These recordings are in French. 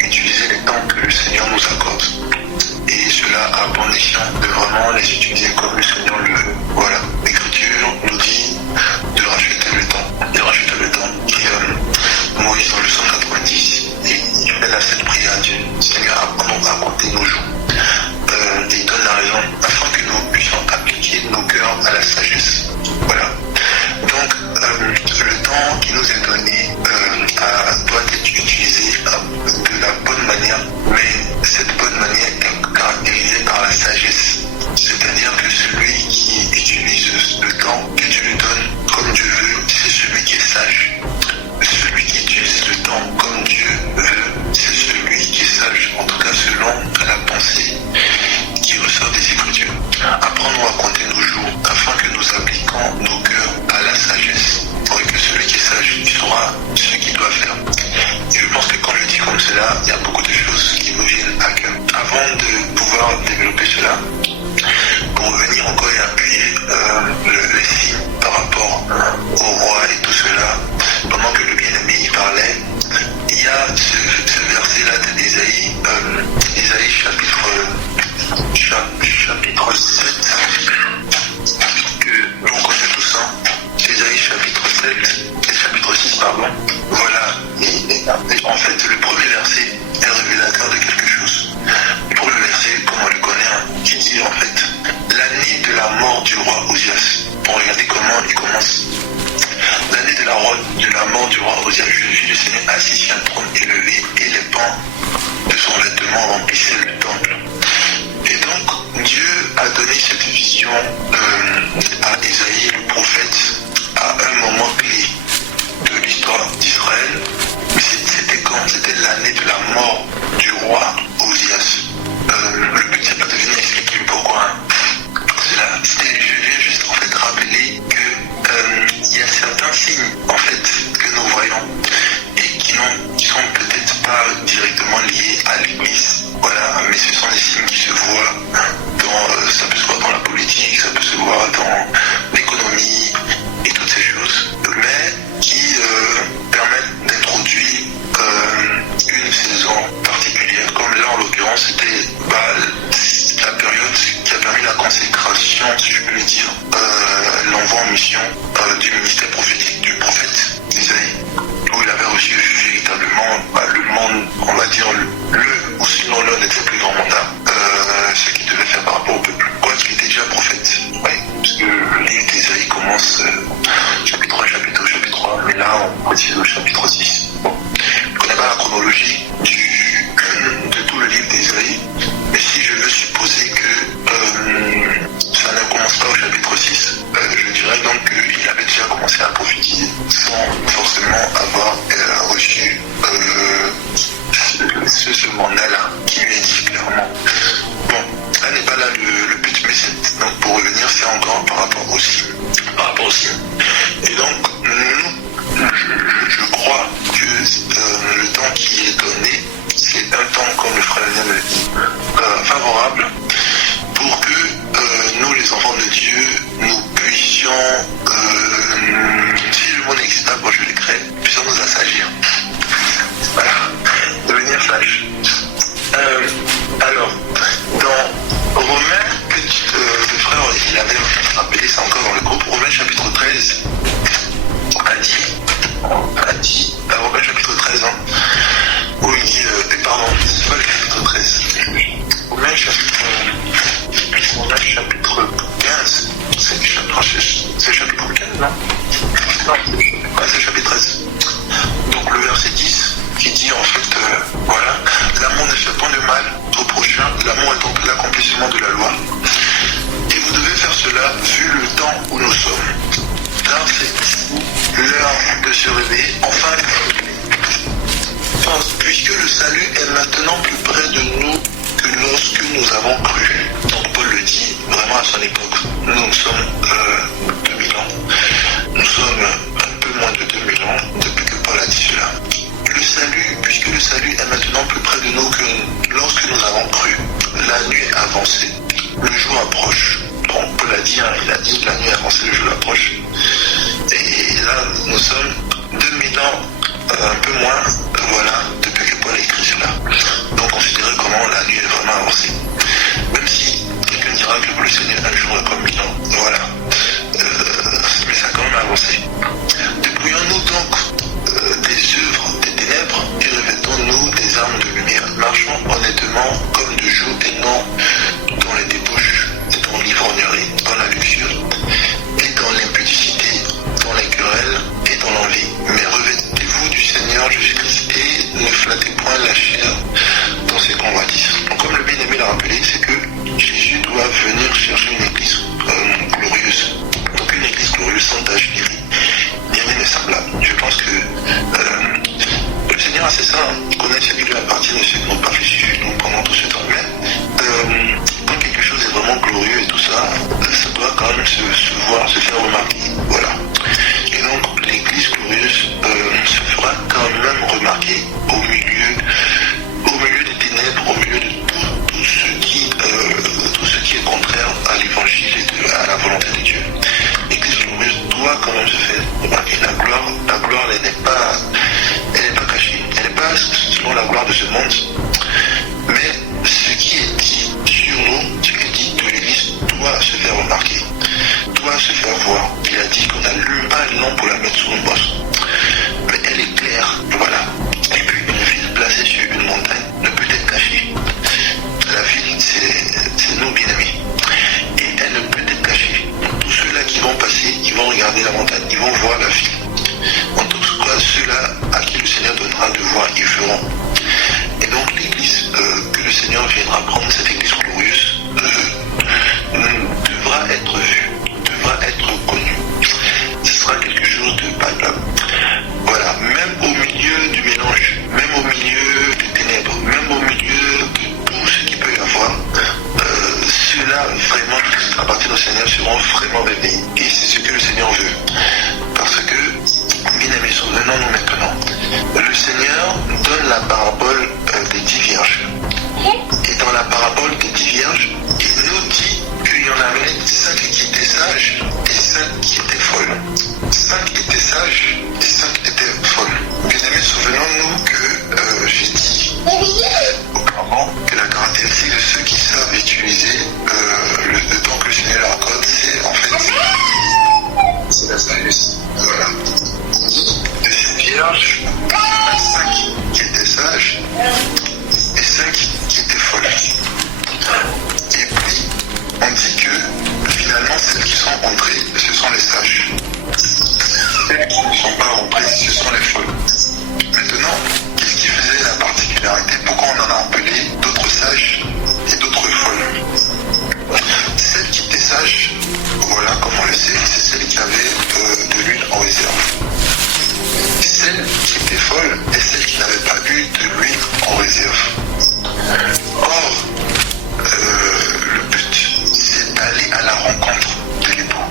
utiliser les temps que le Seigneur nous accorde. Et cela à bon escient de vraiment les utiliser comme le Seigneur le veut. Voilà, l'Écriture nous dit de racheter le temps. De racheter le temps. Et Moïse dans le 190, et il fait là cette prière à Dieu. Seigneur, apprends-nous à compter nos jours. Et il donne la raison afin que nous puissions appliquer nos cœurs à la sagesse. Voilà. Donc, le temps qui nous est donné doit être utilisé de la bonne manière, mais cette bonne manière est caractérisée par la sagesse. C'est-à-dire que celui qui utilise le temps que Dieu lui donne comme Dieu veut, c'est celui qui est sage. Celui qui utilise le temps comme Dieu veut, c'est celui qui est sage, en tout cas selon la pensée qui ressort des Écritures. Apprends-nous à compter nos jours, afin que nous appliquions nos cœurs à la sagesse. Pour que celui qui est sage, il saura ce qu'il doit faire. Et je pense que quand je dis comme cela, il y a beaucoup de choses qui me viennent à cœur. Avant de pouvoir développer cela, pour revenir encore et appuyer les signes par rapport au roi et tout cela, pendant que le bien-aimé y parlait, il y a ce verset-là d'Ésaïe, Ésaïe chapitre 7, que l'on connaît tous, Ésaïe chapitre 7, et chapitre 6, pardon. Voilà, et en fait, le premier verset est révélateur de quelque chose. Le premier verset, comme on le connaît, qui dit en fait, l'année de la mort du roi Osias. Pour regarder comment il commence. L'année de la mort du roi Osias, je vis le Seigneur assis sur un trône élevé, et les pans de son vêtement remplissaient le temple. Et donc, Dieu a donné cette vision à Ésaïe, le prophète, à un moment clé de l'histoire d'Israël. C'était quand? C'était l'année de la mort du roi Osias. Le but, c'est pas de venir expliquer le pourquoi. Je viens juste en fait rappeler que il y a certains signes en fait que nous voyons et qui sont peut-être pas directement liés à l'Église. Voilà, mais ce sont des signes qui se voient ça peut se voir dans la politique, ça peut se voir dans l'économie et toutes ces choses, mais qui permettent d'introduire une saison particulière, comme là en l'occurrence c'était la période qui a permis la consécration, si je peux le dire, l'envoi en mission du ministère prophétique du prophète Isaïe, où il avait reçu véritablement le monde, on va dire ou sinon l'un des plus grands mandats, ce qu'il devait faire par rapport au peuple. Quoiqu'il était déjà prophète, oui, parce que le livre d'Isaïe commence chapitre 1, chapitre 3, mais là on continue au chapitre 6. Bon, je ne connais pas la chronologie de tout le livre d'Isaïe, mais si je veux supposer que ça ne commence pas au chapitre 6, je dirais donc qu'il avait déjà commencé à prophétiser sans forcément avoir reçu ce mandat-là qui lui est dit clairement. Bon, là n'est pas là le but, mais donc pour revenir, c'est encore par rapport au signe. Et donc, nous, je crois que le temps qui est donné, c'est un temps, comme le frère vient de le dire, favorable pour que nous, les enfants de Dieu, nous puissions, si le monde n'existe pas, moi je le crée, puissions nous assagir. Voilà, devenir sage. Alors, dans Romains, le frère, il avait rappelé ça encore dans le groupe, Romains chapitre 13, Romains chapitre 13, où il dit, pardon, c'est pas le chapitre 13, Romains chapitre 15, c'est chapitre 15, non? Non, c'est chapitre 13. Donc le verset 10 qui dit en fait, voilà, l'amour ne fait point de mal au prochain, l'amour est donc l'accomplissement de la loi. Et vous devez faire cela vu le temps où nous sommes. Car c'est ici l'heure de se réveiller, enfin, puisque le salut est maintenant plus près de nous que lorsque nous avons cru. Donc Paul le dit vraiment à son époque. Nous sommes 2000 ans. Nous sommes un peu moins de 2000 ans depuis que Paul a dit cela. Puisque le salut est maintenant plus près de nous que lorsque nous avons cru. La nuit est avancée, le jour approche. Donc Paul a dit, la nuit est avancée, le jour approche. Et là, nous sommes 2000 ans, un peu moins, voilà, depuis que Paul a écrit cela. seulement comme de joug et non dans les débauches et dans l'ivrognerie, dans la luxure et dans l'impudicité, dans les querelles et dans l'envie. Mais revêtez-vous du Seigneur Jésus-Christ et ne flattez point la chair dans ses convoitises. Donc comme le bien-aimé l'a rappelé, c'est que Jésus doit venir chercher une église glorieuse. Donc une église glorieuse sans tache ni rien de semblable. Je pense que le Seigneur, c'est ça, il connaît ce qui lui appartient et ce qui n'ont pas fait Jésus nous pendant tout ce temps. Mais quand quelque chose est vraiment glorieux et tout ça, ça doit quand même se voir, se faire remarquer. Voilà. Et donc l'église glorieuse se fera quand même remarquer au milieu des ténèbres, au milieu de tout ce qui est contraire à l'évangile et à la volonté de Dieu. L'église glorieuse doit quand même se faire remarquer. La gloire, elle n'est pas cachée. Elle n'est pas selon la gloire de ce monde. Mais ce qui est dit sur nous, ce qui est dit de l'église doit se faire remarquer, doit se faire voir. Il a dit qu'on n'allume pas une lampe pour la mettre sous une bosse. Mais elle est claire, voilà. Et puis une ville placée sur une montagne ne peut être cachée. La ville, c'est nous bien-aimés. Et elle ne peut être cachée. Tous ceux-là qui vont passer, ils vont regarder la montagne, ils vont voir la ville. En tout cas, ceux-là à qui le Seigneur donnera de voir, ils feront. Et donc l'église que le Seigneur viendra prendre, cette église glorieuse, devra être vue, devra être connue. Ce sera quelque chose de palpable. Voilà, même au milieu du mélange, même au milieu des ténèbres, même au milieu de tout ce qu'il peut y avoir, ceux-là vraiment, à partir du Seigneur, seront vraiment réveillés. Et c'est ce que le Seigneur veut. Parce que, bien aimés, souvenons-nous maintenant, le Seigneur donne la parabole des 10 vierges. Et dans la parabole des 10 vierges, il nous dit qu'il y en avait 5 qui étaient sages et 5 qui étaient folles. 5 étaient sages et 5 étaient folles. Bien aimés, souvenons-nous que j'ai dit auparavant que la caractéristique de ceux qui savent utiliser le temps que le Seigneur leur accorde, c'est en fait c'est la sagesse. Voilà. De ces vierges, 5 qui étaient sages et 5 qui étaient folles. Et puis, on dit que finalement, celles qui sont entrées, ce sont les sages. Celles qui ne sont pas entrées, ce sont les folles. Maintenant, qu'est-ce qui faisait la particularité? Pourquoi on en a appelé d'autres sages et d'autres folles? Celles qui étaient sages, voilà, comme on le sait, c'est celles qui avaient de l'huile en réserve. Celles qui étaient folles et celles qui n'avaient pas eu de l'huile en réserve. Or, le but, c'est d'aller à la rencontre de l'époux.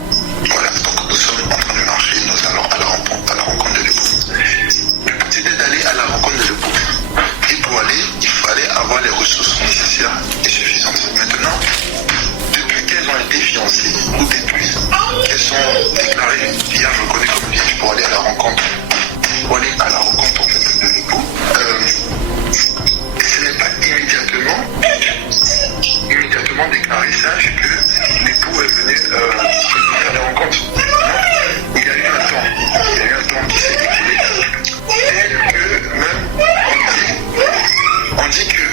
Voilà, donc nous sommes en train de marcher, nous allons à la rencontre de l'époux. Le but, c'était d'aller à la rencontre de l'époux. Et pour aller, il fallait avoir les ressources nécessaires et suffisantes. Maintenant, depuis qu'elles ont été fiancées, ou depuis qu'elles sont déclarées vierges, reconnues comme vierges pour aller à la rencontre, en fait, de l'époux, ce n'est pas immédiatement déclaré sage que l'époux est venu à la rencontre. Non, il y a eu un temps qui s'est écoulé. Et que même, on dit que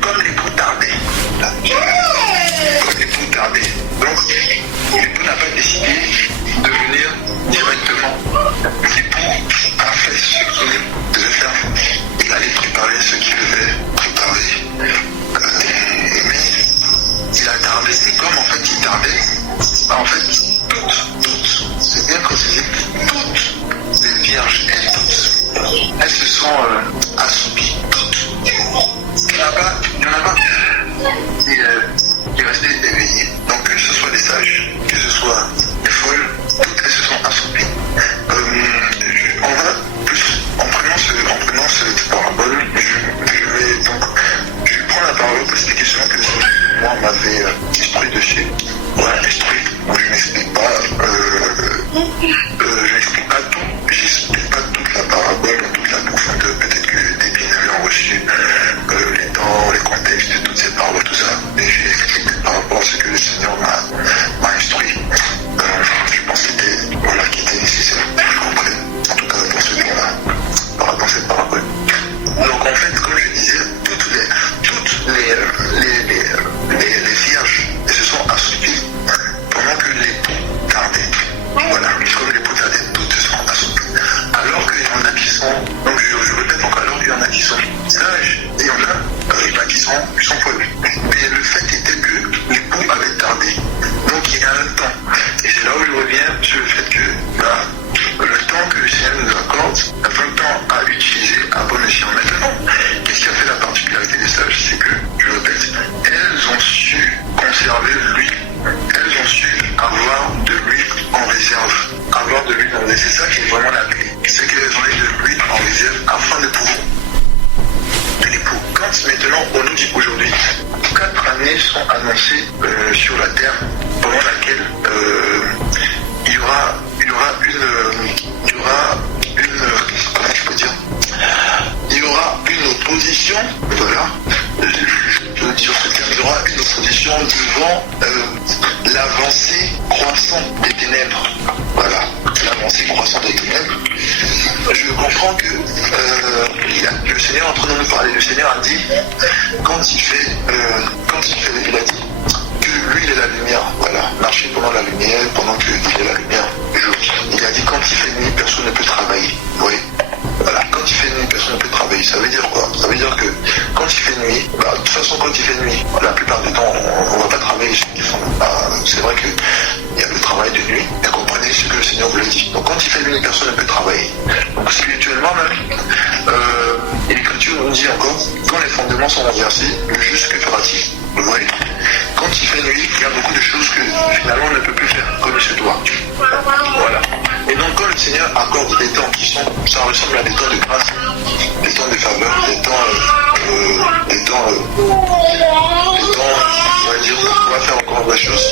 comme l'époux tardait, donc l'époux n'a pas décidé de venir directement. L'époux a fait ce qu'il devait faire. Il allait préparer ce qu'il devait préparer. Mais il a tardé. Et comme en fait il tardait, en fait toutes, c'est bien précisé, toutes les vierges, elles se sont assoupies. Toutes. Il n'y en a pas qui est resté éveillé. Donc que ce soit les sages, que ce soit les folles, toutes elles se sont assoupies. On va plus, en prenant cette parabole, je vais prendre la parole parce que c'est des questions que moi m'avait instruit dessus. Voilà, instruit. Moi je n'explique pas tout, j'explique pas toute la parabole dans toute la profondeur. Peut-être sont sages, et il y en a qui sont poilus. Mais le fait était que l'époux avait tardé. Donc il y a un temps. Et c'est là où je reviens sur le fait que le temps que le Seigneur nous accorde, 20 ans à utiliser à bon escient. Maintenant, qu'est-ce qui a fait la particularité des sages? C'est que, je répète, elles ont su conserver l'huile. Elles ont su avoir de l'huile en réserve. Avoir de l'huile en réserve, c'est ça qui est vraiment la clé. C'est qu'elles ont eu de l'huile en réserve afin de pouvoir l'époux. Quand maintenant on nous dit aujourd'hui 4 années sont annoncées sur la terre pendant laquelle il y aura une comment je peux dire, il y aura une opposition, voilà, je peux dire ce terme, il y aura une opposition devant l'avancée croissante des ténèbres, voilà, l'avancée croissante des ténèbres. Je comprends que le Seigneur est en train de nous parler. Le Seigneur a dit, il a dit que lui il est la lumière, voilà, marcher pendant la lumière, pendant qu'il est la lumière du jour. Il a dit quand il fait nuit, personne ne peut travailler. Oui. Voilà, quand il fait nuit, personne ne peut travailler. Ça veut dire quoi? Ça veut dire que quand il fait nuit, de toute façon quand il fait nuit, la plupart du temps on ne va pas travailler. C'est vrai qu'il y a le travail de nuit, mais comprenez ce que le Seigneur vous l'a dit. Donc quand il fait nuit, personne ne peut travailler. Donc spirituellement même, l'Écriture nous dit encore, quand les fondements sont renversés, le juste que fera-t-il? Vous voyez? Quand il fait nuit, il y a beaucoup de choses que finalement on ne peut plus faire comme il se doit. Voilà. Et donc quand le Seigneur accorde des temps qui sont, ça ressemble à des temps de grâce, des temps de faveur, des temps, on va dire, on va faire encore des choses.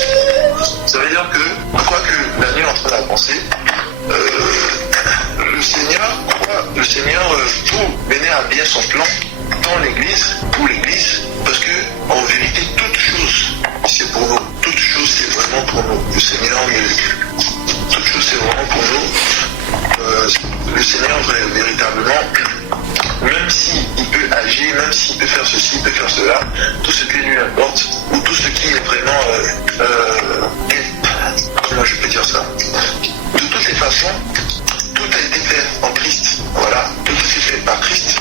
Ça veut dire que, quoique la nuit est en train d'avancer, le Seigneur pour mener à bien son plan dans l'Église, pour l'Église, parce que en vérité toute chose c'est pour nous, toute chose c'est vraiment pour nous. Le Seigneur, toute chose c'est vraiment pour nous. Le Seigneur véritablement, même s'il peut agir, même s'il peut faire ceci, il peut faire cela, tout ce qui lui importe, ou tout ce qui est vraiment comment je peux dire ça? De toutes les façons, tout a été fait en Christ. Voilà, tout a été fait par Christ.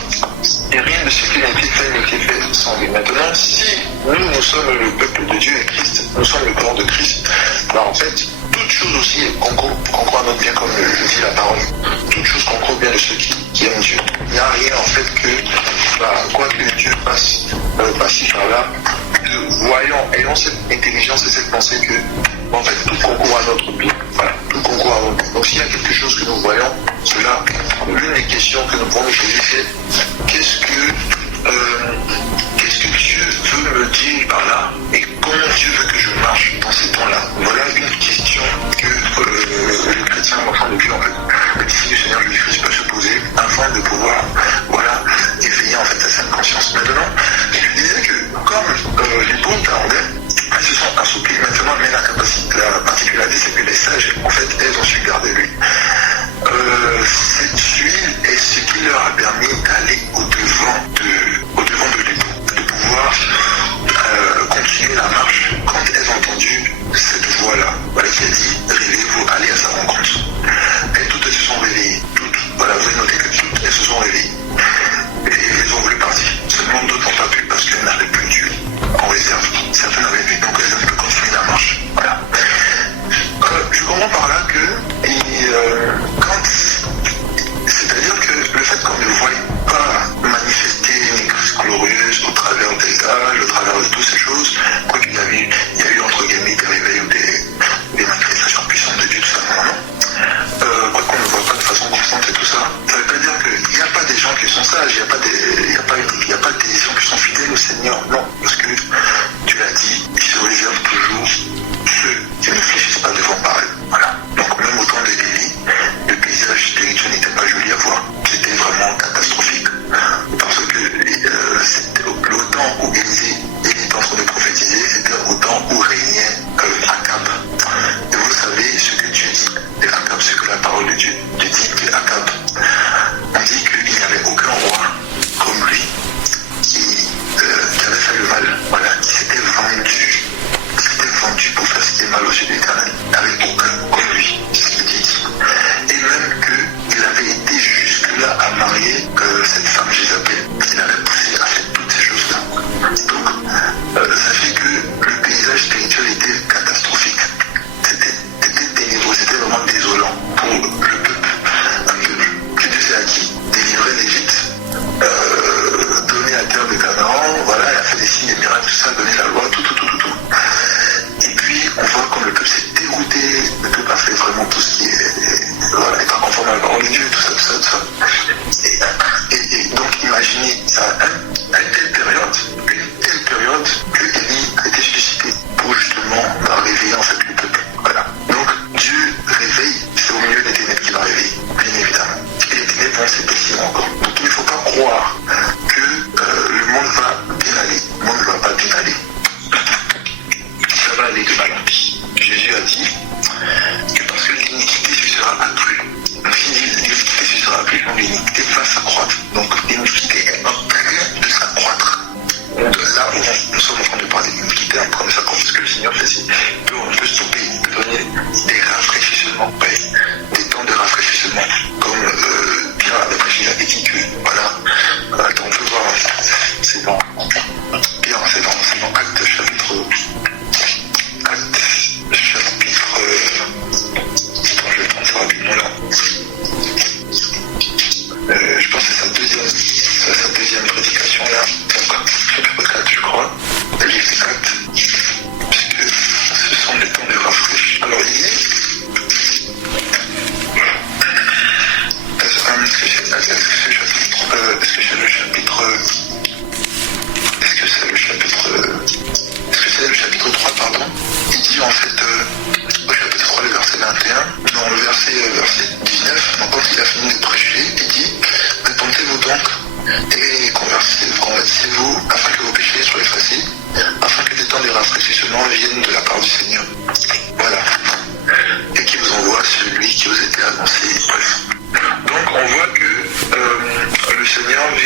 Et rien de ce qui a été fait n'était fait sans lui. Maintenant, si nous sommes le peuple de Dieu et Christ, nous sommes le corps de Christ, en fait, toute chose aussi concourt à notre bien, comme le dit la parole. Toute chose concourt bien de ceux qui aiment Dieu. Il n'y a rien en fait que, quoi que Dieu passe par-ci par-là, voyons, ayons cette intelligence et cette pensée que, en fait, tout concourt à notre bien. Voilà, tout concourt à notre bien. Donc s'il y a quelque chose que nous voyons, cela, l'une des questions que nous pouvons nous poser, c'est qu'est-ce que Dieu veut me dire par là et comment Dieu veut que je marche dans ces temps-là? Voilà une question que le chrétien, enfin depuis en fait, le disciple du Seigneur Jésus-Christ peut se poser afin de pouvoir, voilà, éveiller en fait sa sainte conscience. Maintenant, je disais que comme les pauvres tardais, elles se sont assouplies maintenant, mais la particularité c'est que les sages, en fait, elles ont su garder lui. Cette huile est ce qui leur a permis d'aller au-devant de l'époux, de pouvoir continuer la marche quand elles ont entendu cette voix-là. Voilà qui a dit, réveillez-vous, allez à sa rencontre. Et toutes elles se sont réveillées. Toutes, voilà, vous notez que toutes elles se sont réveillées. Et elles ont voulu partir. Seulement d'autres n'ont pas pu parce qu'elles n'avaient plus d'huile en réserve. Certaines avaient vu, donc elles ont pu continuer la marche. Voilà. Je comprends par là que c'est-à-dire que le fait qu'on ne voit pas manifester une grâce glorieuse au travers des âges, au travers de toutes ces choses, quoi qu'il y a eu entre guillemets des réveils ou des manifestations puissantes de Dieu, tout ça, non. Quoi qu'on ne voit pas de façon constante et tout ça, ça veut pas dire qu'il n'y a pas des gens qui sont sages, il n'y a pas des gens qui sont fidèles au Seigneur, non, parce que tu l'as dit, il se réserve toujours ceux qui ne fléchissent pas devant pareil. Voilà. Donc même au temps de Élie, le paysage spirituel n'était pas joli à voir. C'était vraiment catastrophique. Parce que c'était le temps où Élie était en train de prophétiser, c'était au temps où régnait Akab. Et vous savez ce que Dieu dit de Akab, ce que la parole de Dieu dit de Akab. On dit qu'il n'y avait aucun roi comme lui qui avait fait le mal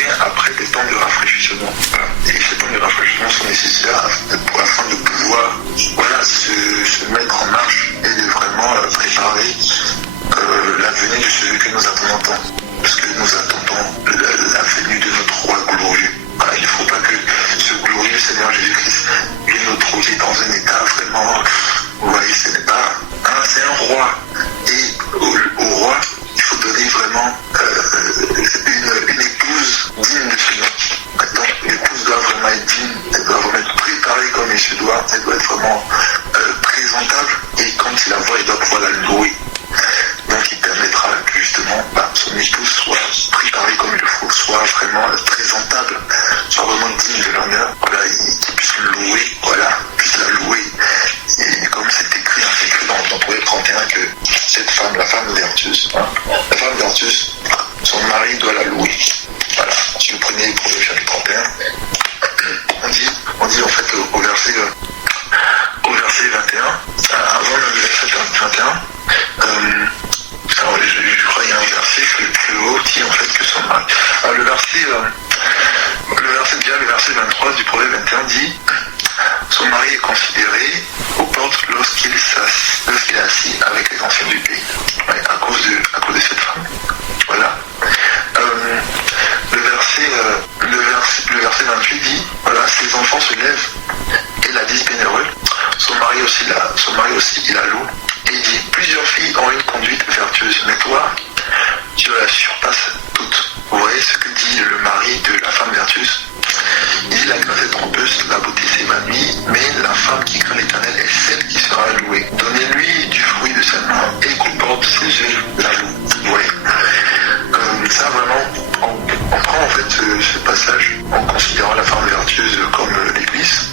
vient après des temps de rafraîchissement. Voilà. Et ces temps de rafraîchissement sont nécessaires afin de pouvoir se mettre en marche et de vraiment préparer la venue de celui que nous attendons tant. Parce que nous attendons la venue de notre roi glorieux. Voilà, il ne faut pas que ce glorieux Seigneur Jésus-Christ vienne nous trouver dans un état vraiment... Vous voyez, ce n'est pas... c'est un roi. Et au roi, il faut donner vraiment une épouse digne de ce nom. Maintenant, l'épouse doit vraiment être digne, elle doit vraiment être préparée comme il se doit, elle doit être vraiment présentable. Et quand il la voit, il doit pouvoir la louer. Donc il permettra que justement son épouse soit préparée comme il le faut, soit vraiment présentable, soit vraiment digne de l'honneur, voilà, qu'il puisse le louer, voilà, puisse la louer. Et comme c'est écrit dans Proverbe 31 que cette femme, la femme vertueuse, la femme vertueuse, son mari doit la louer. Voilà, si vous prenez Proverbe chapitre 31, on dit en fait au verset 21, avant le verset 21, je crois qu'il y a un verset plus haut qui en fait que son mari. Alors le verset 23 du Proverbe 21 dit: son mari est considéré aux portes lorsqu'il est assis avec les anciens du pays. Ouais, à cause de cette femme. Voilà. Le verset 28 dit, voilà, ses enfants se lèvent et la disent bienheureux. Son mari aussi il la loue. Et il dit, plusieurs filles ont une conduite vertueuse, mais toi, tu la surpasses toutes. Vous voyez ce que dit le mari de la femme vertueuse? Il dit, la grâce est trompeuse, la beauté s'évanouit, mais la femme qui craint l'Éternel est celle qui sera louée. Donnez-lui du fruit de sa main et qu'il porte ses yeux la loue. Vous voyez, ça vraiment, on prend en fait ce passage en considérant la femme vertueuse comme l'Église.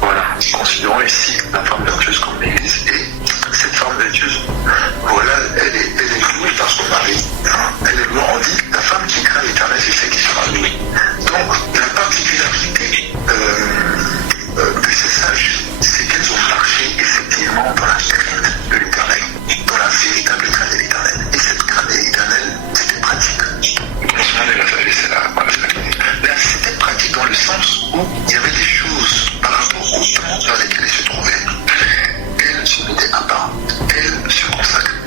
Voilà, considérons ici la femme vertueuse comme l'Église, et cette femme vertueuse, voilà, elle est louée par son mari. Elle est louée, on dit, la femme qui craint l'Éternel, c'est celle qui sera louée. Donc, la particularité de ces sages, c'est qu'elles ont marché effectivement dans la crainte de l'Éternel, dans la véritable crainte de l'Éternel. Et cette crainte de l'Éternel, c'était pratique. Le commencement de la sagesse, c'est là. Là, c'était pratique dans le sens où il y avait des choses par rapport au temps dans lesquelles elles se trouvaient. Elles se mettaient à part, elles se consacraient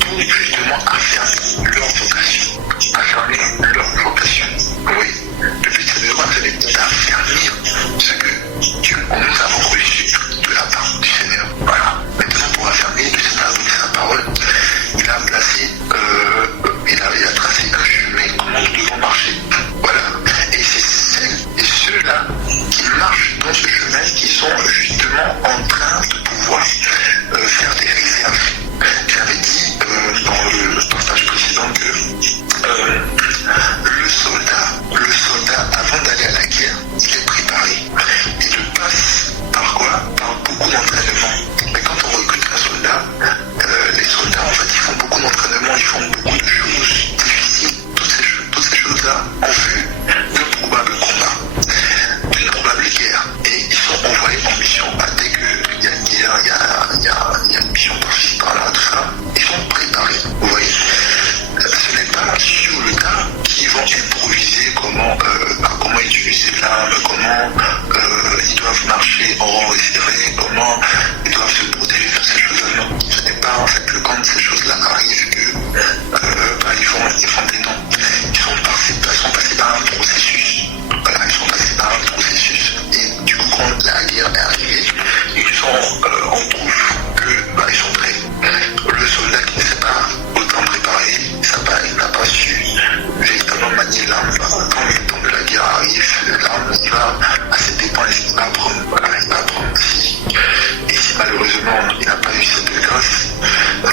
pour justement affirmer leur vocation. Affirmer leur vocation. Oui. Le but, c'est d'affermir ce que nous avons reçu de la part du Seigneur. Voilà. Maintenant, pour affirmer le Seigneur avec sa parole, il a placé, il a tracé un chemin comment nous devons marcher. Voilà. Et c'est celles et ceux-là qui marchent dans ce chemin qui sont justement en train de pouvoir faire des réserves. J'avais dit dans le passage précédent que le soldat, avant d'aller à la guerre, il est préparé. Il passe par quoi? Par beaucoup d'entraînement. Mais quand on recrute un soldat, les soldats, en fait, ils font beaucoup d'entraînement, ils font beaucoup de choses difficiles. Toutes ces choses-là en vue d'un probable combat, d'une probable guerre. Et ils sont envoyés en mission. Dès qu'il y a une guerre, il y a une mission par-ci, par-là, tout ça, ils sont préparés. Vous voyez, ce n'est pas sur le tas qu'ils vont improviser comment utiliser l'arme, comment ils doivent marcher en rang resserré, comment ils doivent se protéger de ces choses-là. Non, ce n'est pas en fait que quand ces choses-là arrivent que ils font des noms. Ils sont passés par un processus. Voilà, ils sont passés par un processus. Et du coup, quand la guerre est arrivée, on trouve que ils sont prêts. Le soldat qui ne s'est pas autant préparé, il n'a pas su véritablement manier l'arme. Quand le temps de la guerre arrive, l'arme, il va à ses dépens, il va apprendre. Voilà, il va apprendre. Et si malheureusement il n'a pas eu cette grâce,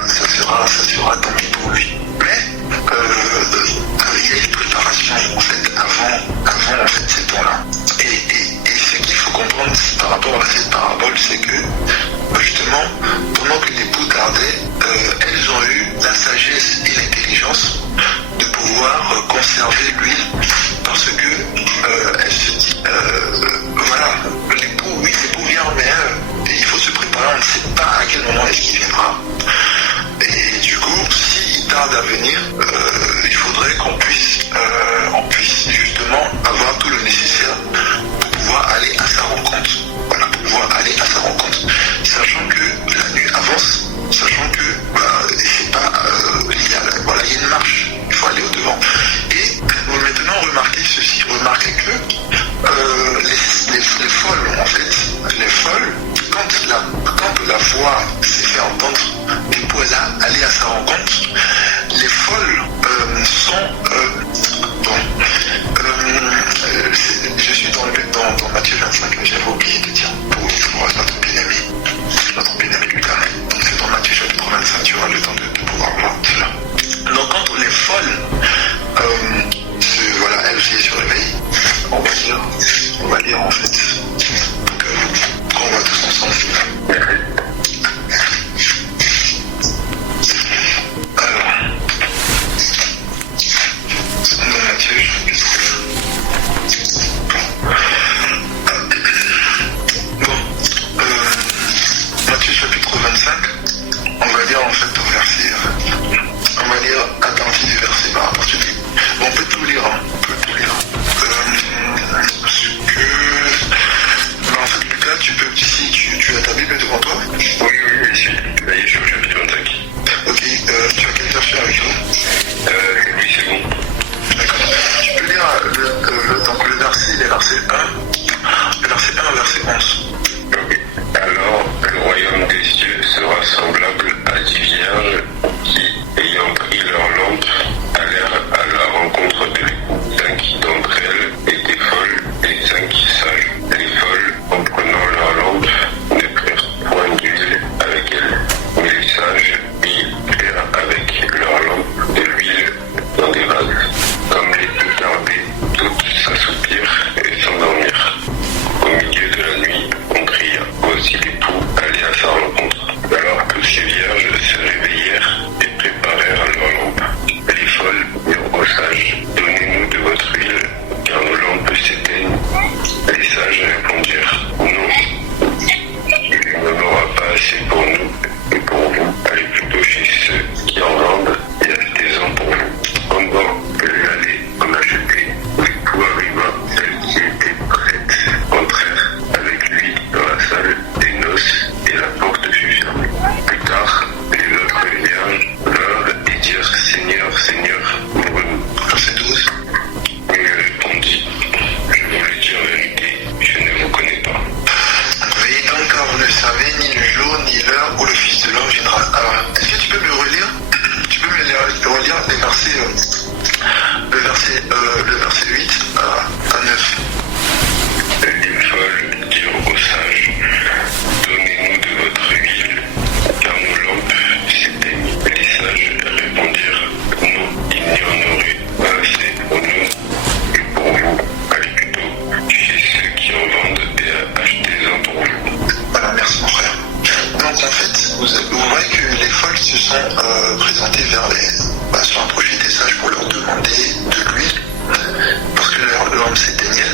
ça sera tant pis pour lui. Mais il y a une préparation en fait avant en fait ces temps-là. Et ce qu'il faut comprendre par rapport à cette parabole, c'est que justement, pendant que l'époux tardait, elles ont eu la sagesse et l'intelligence de pouvoir conserver l'huile, parce que elle se dit, voilà, l'époux, oui, l'époux vient, mais il faut se préparer, on ne sait pas à quel moment est-ce qu'il viendra. Et du coup, s'il tarde à venir, il faudrait qu'on puisse On va lire en fait. Donc, on va tous ensemble. Alors, dans Matthieu, Matthieu chapitre 25, on va lire en fait au verset, on va lire à partir du verset, à partir du, on peut tout lire, hein, on peut tout lire. Parce que, en fait Lucas, si tu as ta Bible devant toi? Oui, ici, là je suis au chapitre 25. Ok, tu as quel verset avec toi? Oui, c'est bon. D'accord. Tu peux lire donc le verset, les versets 1, le verset 1 au verset 11. Ok. Alors, le royaume des cieux sera semblable à 10 vierges qui, ayant pris leur lampe, allèrent à la rencontre de l'époux. 5 d'entre elles étaient folles et 5 sages. Les folles, en prenant leur lampe, ne prirent point d'huile avec elles. Mais les sages, prirent avec leur lampe de l'huile dans des vases. Comme l'époux tardait, toutes s'assoupirent et s'endormirent. Au milieu de la nuit, on cria. Voici l'époux allait à sa rencontre. Alors que ces vierges se réveillèrent et préparèrent leur lampe. Les folles dirent aux sages, donnez-nous de votre huile, car nos lampes s'éteignent. Les sages répondirent, non, il n'en aura pas assez pour nous et pour vous. Allez plutôt chez ceux qui en vendent et achetez-en pour vous. Pendant que j'allais en acheter, l'époux arriva, celle qui était prête, entrèrent avec lui dans la salle des noces et la porte fut fermée. Plus tard, les autres vierges vinrent et dirent, Seigneur, Seigneur, ouvre-nous. Verset 12. Il lui répondit, je vous le dis en vérité, je ne vous connais pas. Veillez donc car vous ne savez ni le jour ni l'heure où le Fils de l'homme viendra. Alors, est-ce que tu peux me relire? Tu peux me relire les versets, le verset 8 à 9. Les folles dirent aux sages, donnez-nous de votre huile, car nos lampes s'éteignent. Les sages répondirent, non, il n'y en aurait pas assez pour nous et pour vous. Allez plutôt chez ceux qui en vendent et achetez-en pour vous. Voilà, merci mon frère. Donc en fait, vous voyez que les folles se sont présentées se sont approchées des sages pour leur demander de l'huile, parce que leur lampe s'éteignait,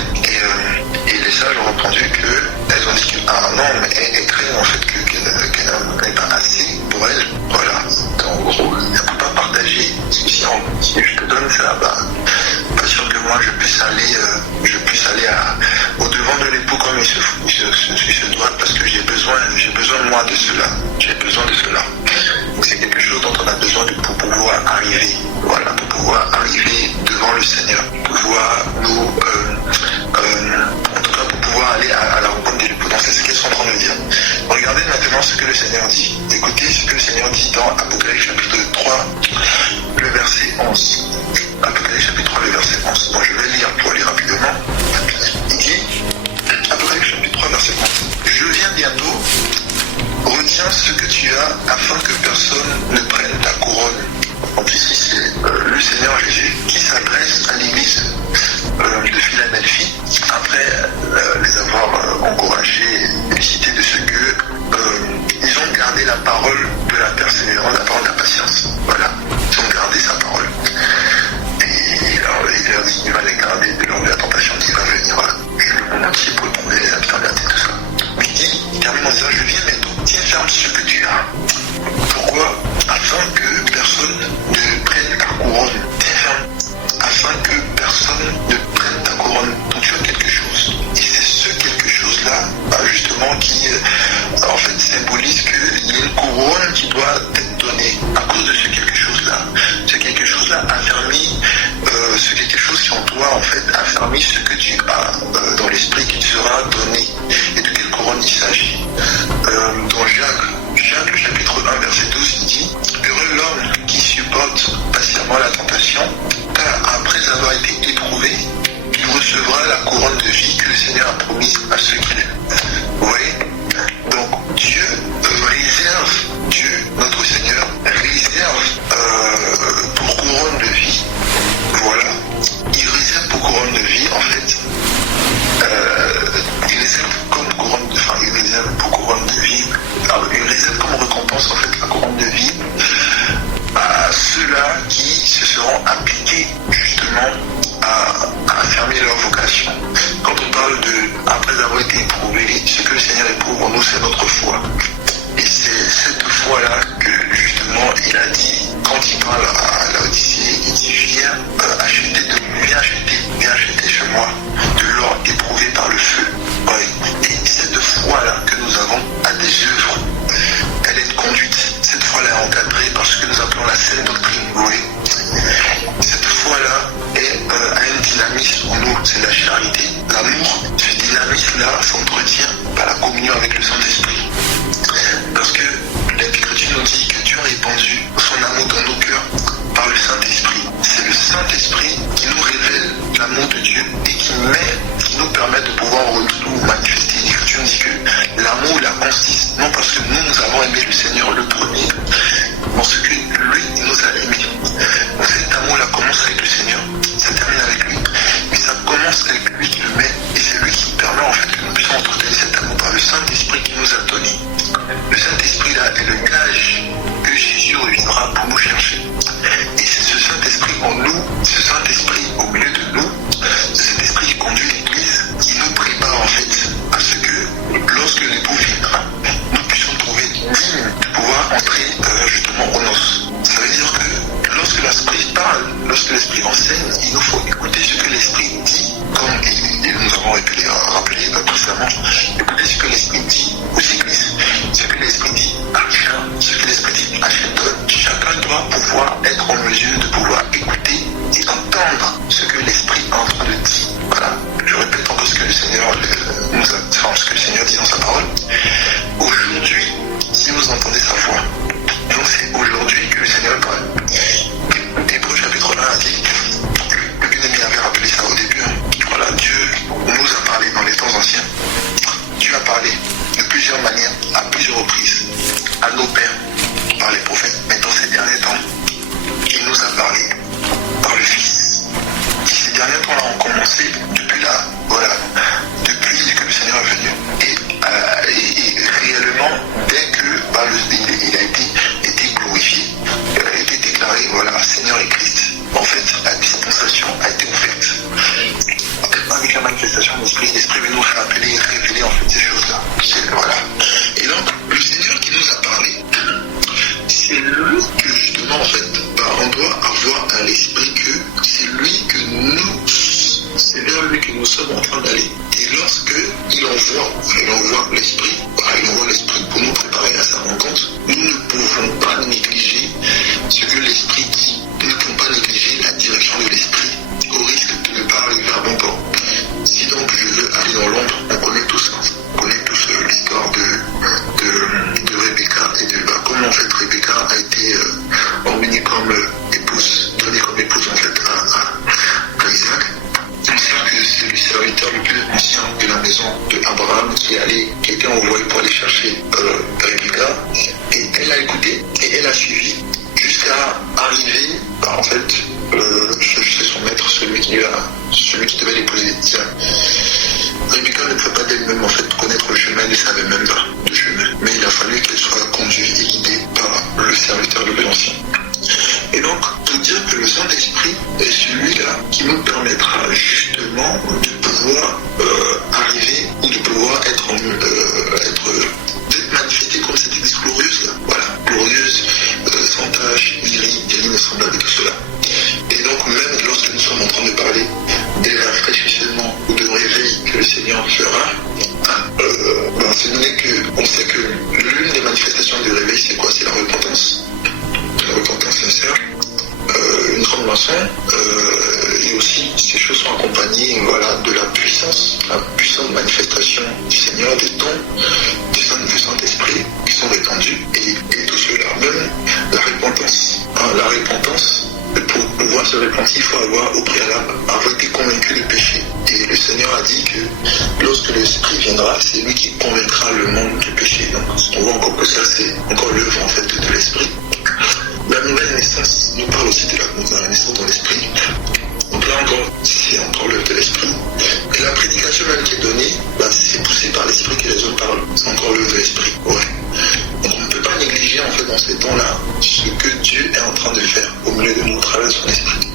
et les sages ont répondu qu'elles ont dit que, ah non, mais elles craignent en fait qu'elle n'ait pas assez pour elle. Voilà. Donc, en gros, elle ne peut pas partager. Si je te donne ça, pas sûr que moi je puisse aller au-devant de l'époux comme il se doit, parce que j'ai besoin moi de cela. J'ai besoin de cela. Donc c'est quelque chose dont on a besoin pour pouvoir arriver. Voilà, pour pouvoir arriver devant le Seigneur, pour pouvoir en tout cas pour pouvoir aller à la rencontre de l'époux. Donc c'est ce qu'ils sont en train de dire. Regardez maintenant ce que le Seigneur dit. Écoutez ce que le Seigneur dit dans Apocalypse chapitre 3, le verset 11. Apocalypse chapitre 3, le verset 11. Bon, je vais lire pour aller rapidement. Il dit, Apocalypse chapitre 3, verset 11. Je viens bientôt, retiens ce que tu as afin que personne ne prenne ta couronne. Donc ici c'est le Seigneur Jésus qui s'adresse à l'église de Philadelphie après les avoir encouragés et félicités de ce que ils ont gardé la parole de la persévérance, la parole de la patience. Voilà, ils ont gardé sa parole. Et alors, il leur dit qu'il va les garder de l'heure de la tentation qui va venir le monde entier pour éprouver les habitants de la terre, tout ça. Mais il termine en disant, je viens bientôt, tiens ferme ce que tu as. Pourquoi? Afin que personne ne prenne ta couronne. Tiens ferme. Afin que personne ne prenne ta couronne. Donc tu as quelque chose. Et c'est ce quelque chose-là, justement, qui en fait symbolise qu'il y a une couronne qui doit être donnée à cause de ce quelque chose-là. Ce quelque chose-là affermit, ce quelque chose qui en toi, en fait, affermit ce que tu as dans l'esprit qui te sera donné. Et de quelle couronne il s'agit? Dans Jacques, le chapitre 1, verset 12, il dit, heureux l'homme qui supporte patiemment la tentation, car après avoir été éprouvé, il recevra la couronne de vie que le Seigneur a promise à ceux qui l'aiment. Vous voyez? Donc Dieu réserve, notre Seigneur, réserve pour couronne de vie. Voilà. Il réserve pour couronne de vie, en fait, moi, de l'or éprouvé par le feu. Ouais. Et cette foi-là que nous avons a des œuvres. Elle est conduite. Cette foi-là est encadrée par ce que nous appelons la saine doctrine. Oui. Cette foi-là a un dynamisme en nous, c'est la charité. L'amour, ce dynamisme-là s'entretient par la communion avec le Saint-Esprit. Parce que l'Écriture nous dit que Dieu a répandu son amour dans nos cœurs par le Saint-Esprit. C'est le Saint-Esprit qui nous révèle l'amour de Dieu et qui nous permet de pouvoir nous manifester. L'Écriture nous dit que l'amour là consiste, non parce que nous avons aimé le Seigneur le premier, parce que lui nous a aimés. Donc cet amour là commence avec le Seigneur, ça termine avec lui, mais ça commence avec lui qui le met, et c'est lui qui permet en fait que nous puissions entretenir cet amour par le Saint-Esprit qui nous a donné. Le Saint-Esprit là est le gage que Jésus reviendra pour nous chercher. Et c'est ce Saint-Esprit en nous, ce Saint-Esprit au milieu de nous, cet esprit qui conduit l'Église, qui nous prépare en fait à ce que lorsque l'époux viendra, nous puissions trouver digne de pouvoir entrer justement aux noces. Ça veut dire que lorsque l'Esprit parle, lorsque l'Esprit enseigne, il nous faut écouter ce que l'Esprit dit, comme nous avons rappelé précédemment, écouter ce que l'Esprit dit aux églises, ce que l'Esprit dit à chacun, ce que l'Esprit dit à chacun. Chacun doit pouvoir être en mesure de pouvoir écouter et entendre ce que l'Esprit est en train de dire. Voilà. Je répète encore ce que le Seigneur ce que le Seigneur dit dans sa parole. Aujourd'hui, si vous entendez sa voix, donc c'est aujourd'hui que le Seigneur parle. Hébreux chapitre 1 a dit, le bien-aimé avait rappelé ça au début. Voilà, Dieu nous a parlé dans les temps anciens. Dieu a parlé de plusieurs manières, à plusieurs reprises, à nos pères, par les prophètes. Mais dans ces derniers temps, il nous a parlé par le Fils. Et ces derniers temps-là ont commencé depuis que le Seigneur est venu. Et réellement, dès que il a été glorifié, il a été déclaré, voilà, Seigneur et Christ, en fait, la dispensation a été ouverte. Avec la manifestation de l'Esprit, l'Esprit veut nous rappeler et révéler en fait ces choses-là. Voilà. Et donc, le Seigneur qui nous a parlé, c'est lui que justement, en fait, on doit avoir à l'esprit que c'est lui que c'est vers lui que nous sommes en train d'aller. Et lorsque il envoie l'Esprit, il envoie l'Esprit pour nous préparer à sa rencontre, nous ne pouvons pas négliger ce que l'Esprit dit. Nous ne pouvons pas négliger la direction de l'Esprit au risque de ne pas arriver à bon port. Si donc je veux aller dans l'ombre, on connaît tous l'histoire de Rebecca et de comment en fait Rebecca a été emmenée comme épouse, donnée comme épouse en fait à Isaac. On sait que c'est le serviteur le plus ancien de la maison d'Abraham qui était envoyé pour aller chercher Rebecca, et elle a écouté et elle a suivi jusqu'à arriver en fait c'est son maître, celui qui devait l'épouser. Rebecca ne pouvait pas d'elle-même en fait connaître le chemin, elle ne savait même pas le chemin, mais il a fallu qu'elle soit conduite et guidée par le serviteur de l'ancien. Et donc, pour dire que le Saint-Esprit est celui-là qui nous permettra justement de pouvoir arriver ou de pouvoir être manifesté comme cette église glorieuse là. Voilà, glorieuse, sans tache, ni semblable de tout cela. Et donc, même lorsque nous sommes en train de parler des rafraîchissements ou de réveil que le Seigneur fera, on sait que l'une des manifestations du réveil, c'est quoi? C'est la repentance. La repentance sincère, une grande moisson, et aussi ces choses sont accompagnées de la puissante manifestation du Seigneur, des dons du Saint-Esprit qui sont répandus, et tout cela, même la repentance. La repentance, pour pouvoir se repentir, il faut avoir au préalable été convaincu du péché. Et le Seigneur a dit que lorsque l'Esprit viendra, c'est lui qui convaincra le monde du péché. Donc on voit encore que ça, c'est encore l'œuvre en fait de l'Esprit. La nouvelle naissance nous parle aussi de la naissance dans l'Esprit. Donc là encore, c'est encore l'œuvre de l'Esprit. Et la prédication même qui est donnée, c'est poussé par l'Esprit que les autres parlent. C'est encore l'œuvre de l'Esprit. Ouais. Donc on ne peut pas négliger en fait dans ces temps-là ce que Dieu est en train de faire au milieu de nous au travers de son Esprit.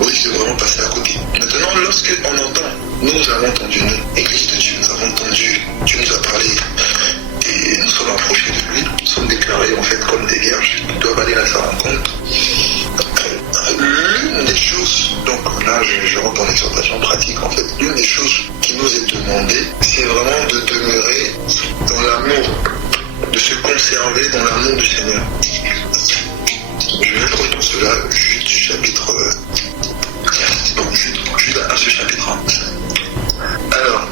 Oui, c'est vraiment passé à côté. Maintenant, lorsqu'on entend, nous avons entendu, nous, Église de Dieu, nous avons entendu, Dieu nous a parlé, et nous sommes approchés de lui, nous sommes déclarés en fait comme des vierges qui doivent aller à sa rencontre. L'une des choses, donc là là je rentre dans l'exhortation pratique. En fait, l'une des choses qui nous est demandée, c'est vraiment de demeurer dans l'amour, de se conserver dans l'amour du Seigneur. Je vais lire cela, Jude chapitre... Jude à ce chapitre 1. Alors,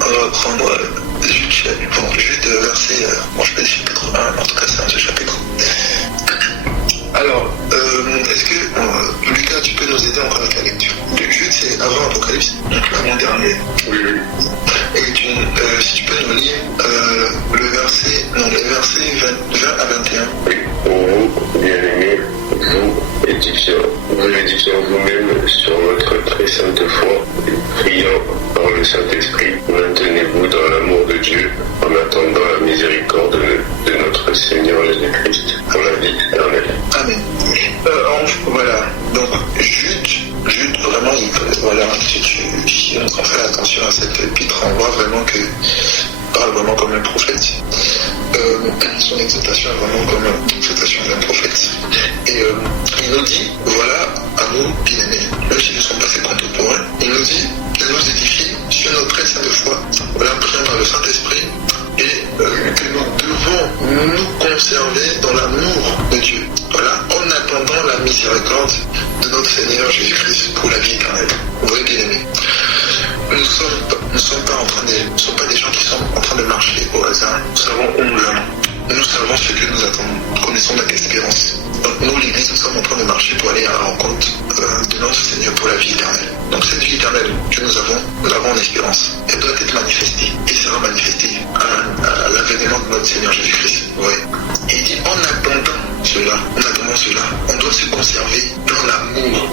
on va prendre Jude verset... je peux dire chapitre 1, en tout cas c'est dans ce chapitre. Alors, est-ce que Lucas, tu peux nous aider encore avec la lecture? Jude, c'est avant Apocalypse, donc l'avant-dernier. Oui. Et si tu peux nous lire les versets 20 à 21. Oui, pour vous, bien-aimés, vous édifiant vous-même sur votre très sainte foi, et priant par le Saint-Esprit, maintenez-vous dans l'amour de Dieu en attendant la miséricorde de notre Seigneur Jésus-Christ pour la vie éternelle. Amen. Voilà, donc Jude vraiment, si on fait attention à cette épître, on voit vraiment qu'il parle vraiment comme un prophète. Son exhortation est vraiment comme une exhortation d'un prophète. Et il nous dit, voilà, à nous, bien-aimés, même si nous ne sommes pas ses contemporains, il nous dit de nous édifier sur notre très sainte foi, voilà, priant par le Saint-Esprit, et que nous devons nous conserver dans l'amour de Dieu. Voilà, en attendant la miséricorde de notre Seigneur Jésus-Christ pour la vie éternelle. Vous voyez, bien-aimés, nous ne sommes pas des gens qui sont en train de marcher au hasard. Nous savons où nous allons. Nous savons ce que nous attendons. Nous connaissons notre espérance. Donc nous, l'Église, nous sommes en train de marcher pour aller à la rencontre de notre Seigneur pour la vie éternelle. Donc cette vie éternelle que nous avons en espérance. Elle doit être manifestée et sera manifestée à l'avènement de notre Seigneur Jésus-Christ. Ouais. Et il dit, en attendant cela, on doit se conserver dans l'amour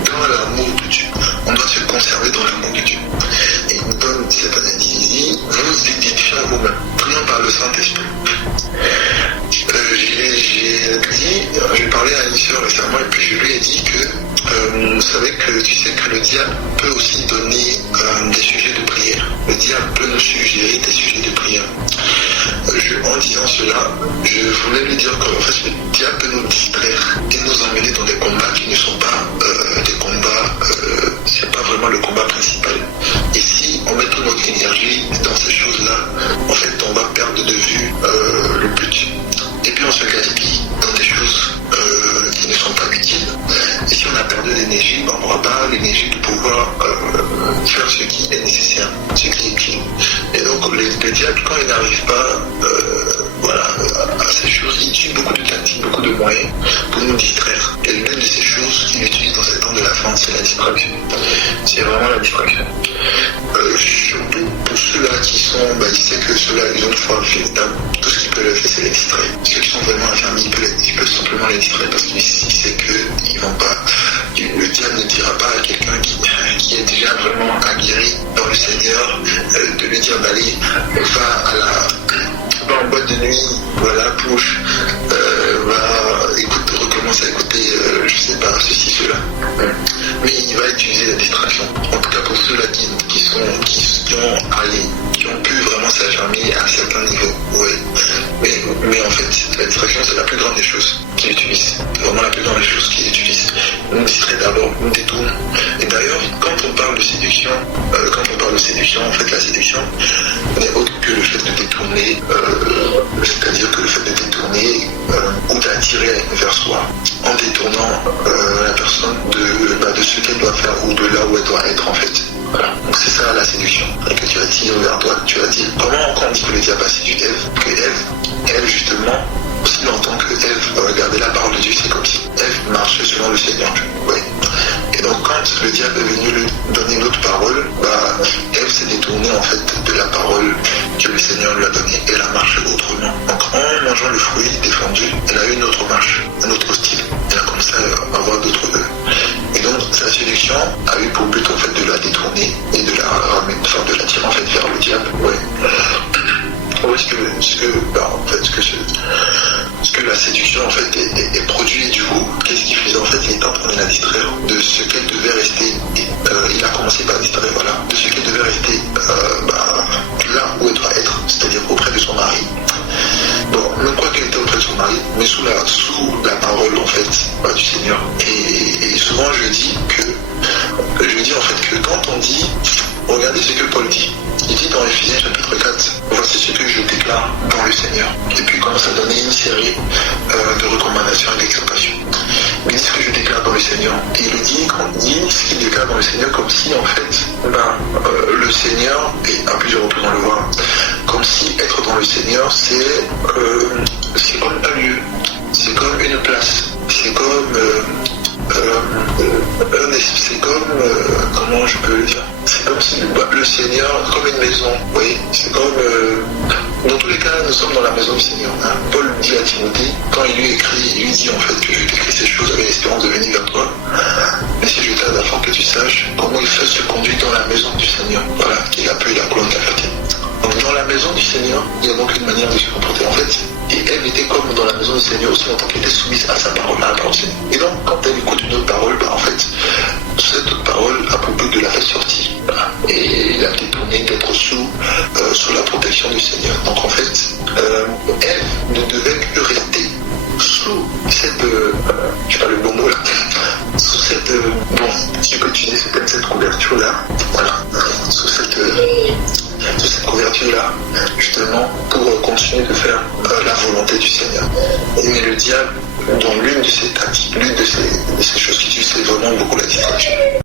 de Dieu. On doit se conserver dans l'amour de Dieu. Et il nous donne cette analyse ici, vous édifiant vous-même, priant par le Saint-Esprit. J'ai parlé à une sœur récemment et puis je lui ai dit que vous savez que tu sais que le diable peut aussi donner des sujets de prière. Le diable peut nous suggérer des sujets de prière. En disant cela, je voulais lui dire qu'en fait le diable peut nous distraire et nous emmener dans des combats qui ne sont pas des combats, c'est pas vraiment le combat principal. Et si on met toute notre énergie dans ces choses-là, en fait on va perdre de vue le but. Et puis on se gaspille dans des choses qui ne sont pas utiles. Et si on a perdu l'énergie, on n'aura pas l'énergie de pouvoir faire ce qui est nécessaire, ce qui est utile. Et donc le diable, quand il n'arrive pas à ces choses, il utilise beaucoup de tactiques, beaucoup de moyens pour nous distraire. Et l'une de ces choses qu'il utilise dans ces temps de la fin, c'est la distraction. C'est vraiment la distraction. Surtout pour ceux-là qui sont, il sait que ceux-là, ils ont une foi véritable. Tout ce qu'il peut le faire, c'est les distraire. Ceux qui sont vraiment affermis, il peut simplement les distraire parce qu'il sait qu'ils vont pas. Le diable ne dira pas à quelqu'un qui est déjà vraiment aguerri dans le Seigneur de lui dire d'aller, va en boîte de nuit, voilà, push, recommence à écouter, je sais pas, ceci, cela. Mais il va utiliser la distraction. En tout cas pour ceux-là qui ont pu vraiment s'affirmer à un certain niveau. Ouais. Mais en fait, la distraction, c'est la plus grande des choses qu'il utilise. Vraiment la plus grande des choses qu'il utilise. On nous distrait d'abord, on nous détourne. Et d'ailleurs, quand on parle de séduction, en fait, la séduction n'est autre que le fait de détourner, c'est-à-dire que le fait de détourner ou d'attirer vers soi, en détournant la personne de ce qu'elle doit faire ou de là où elle doit être, en fait. Voilà. Donc c'est ça la séduction. Et que tu attires vers toi, comment on dit que le diable a séduit Ève, que Ève justement, aussi longtemps que Ève regardait la parole de Dieu, c'est comme si Ève marchait selon le Seigneur. Ouais. Et donc quand le diable est venu lui donner une autre parole, Ève s'est détournée en fait de la parole que le Seigneur lui a donnée. Elle a marché autrement. Donc en mangeant le fruit défendu, elle a eu une autre marche, un autre style. Elle a commencé à avoir d'autres vœux. Et donc sa séduction a eu pour but en fait de la détourner et de la ramener, de la tirer en fait vers le diable. Ouais. Ce que la séduction en fait est produit, du coup, qu'est-ce qu'il faisait en fait? Il était en train de la distraire de ce qu'elle devait rester. Il a commencé par distraire, de ce qu'elle devait rester là où elle doit être, c'est-à-dire auprès de son mari. Bon, même quoi qu'elle était auprès de son mari, mais sous la parole en fait du Seigneur. Et souvent je dis, dit en fait que quand on dit, regardez ce que Paul dit. Il dit dans Éphésiens chapitre 4, voici ce que je déclare dans le Seigneur. Et puis il commence à donner une série de recommandations et d'exhortations. Mais il dit ce que je déclare dans le Seigneur. Et il dit ce qu'il déclare dans le Seigneur comme si en fait le Seigneur, et à plusieurs reprises on le voit, comme si être dans le Seigneur c'est comme un lieu, c'est comme une place, c'est comme comment je peux le dire, c'est comme si le Seigneur, comme une maison, vous voyez, c'est comme dans tous les cas nous sommes dans la maison du Seigneur, hein. Paul dit à Timothée, quand il lui écrit, il lui dit en fait que je t'écris ces choses avec l'espérance de venir vers toi, mais si je t'aide afin que tu saches comment il fait se conduire dans la maison du Seigneur, voilà, qui est l'appel et la colonne cafetière. Donc dans la maison du Seigneur, il y a donc une manière de se comporter en fait. Et elle était comme dans la maison du Seigneur aussi longtemps qu'elle était soumise à sa parole, à la parole du Seigneur. Et donc quand elle écoute une autre parole, en fait, cette autre parole a pour but de la faire sortir. Voilà. Et il a détourné d'être sous la protection du Seigneur. Donc en fait, elle ne devait que rester sous cette, je sais pas le bon mot là, sous cette, je peux utiliser cette couverture-là, voilà, sous cette couverture-là, justement, pour continuer de faire la volonté du Seigneur. Mais le diable, dans l'une de ces tactiques, l'une de ces choses qui utilisent, c'est vraiment beaucoup la distraction.